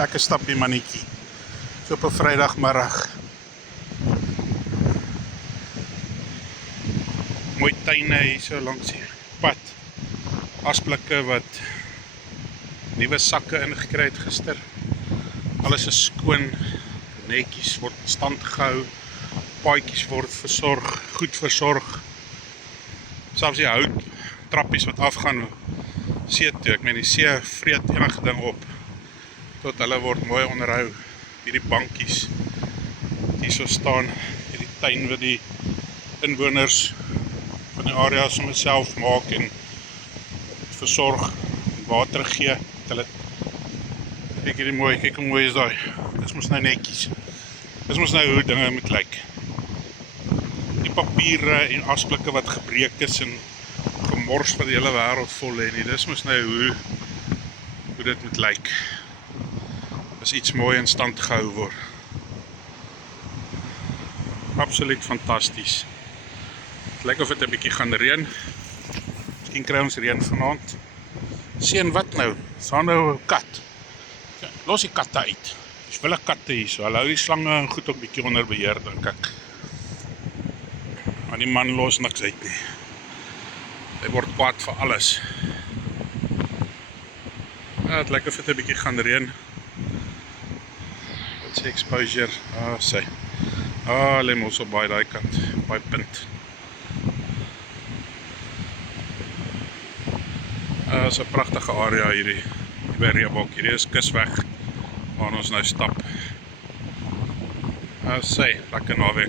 lekker stapie mannetjie. So op 'n Vrydagmiddag. Mooi tuine hier so langs die pad. Asblikke wat nuwe sakke ingekry het gister. Alles is skoon, netjies word in stand gehou. Paadjies word versorg, goed versorg. Selfs die hout trappies wat afgaan see toe. Ek meen die see vreet enige ding op. Tot hulle word mooi onderhou. Hierdie bankies wat hier so staan, hierdie tuin wat die inwoners van die area sommer self maak en versorg en water gee. Hulle kyk hierdie mooi, kyk hoe mooi is daai. Dis mos nou netjies. Dis mos nou hoe dinge moet lyk. Die papiere en asblikke wat gebreek is en gemors wat die hele wêreld vol lê nie. Dis mos nou hoe dit moet lyk. As iets mooi in stand gehou word. Absoluut fantasties. Het lyk of dit 'n bietjie gaan reën. Miskien kry ons reën vanaand. Sien wat nou? Staan nou 'n kat. Los die katte uit. Dis wille katte hier so. Hulle hou die slange en goed ook bietjie onder beheer, dink ek. Maar die man los niks uit nie. Hy word kwaad vir alles. Ja, het lyk of dit 'n bietjie gaan reën. Wat sê exposure? Sy. Lê mos op daai kant, baie punt. Is 'n pragtige area hierdie by Reebok. Hierdie is Kusweg waar ons nou stap. Sy, lekker naweek.